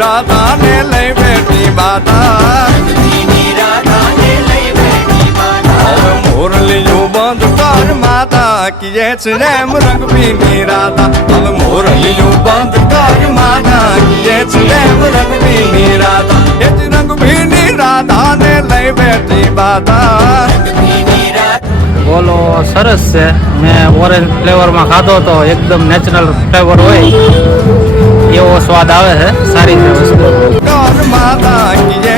રાધા ને લઈ બેઠી માતા મોરલિયું બંધ કર માતા કીએ છે એમ રંગભીની રાધા હવે મોરલિયું બંધ કર માતા કીએ છે એમ રંગભીની રાધા એ જ રંગભીની રાધા ને લઈ બેઠી માતા બોલો સરસ છે મેં ઓરેન્જ ફ્લેવરમાં ખાધો તો એકદમ નેચરલ ફ્લેવર હોય એવો સ્વાદ આવે છે સારી છે વસ્તુ કર માતા કીએ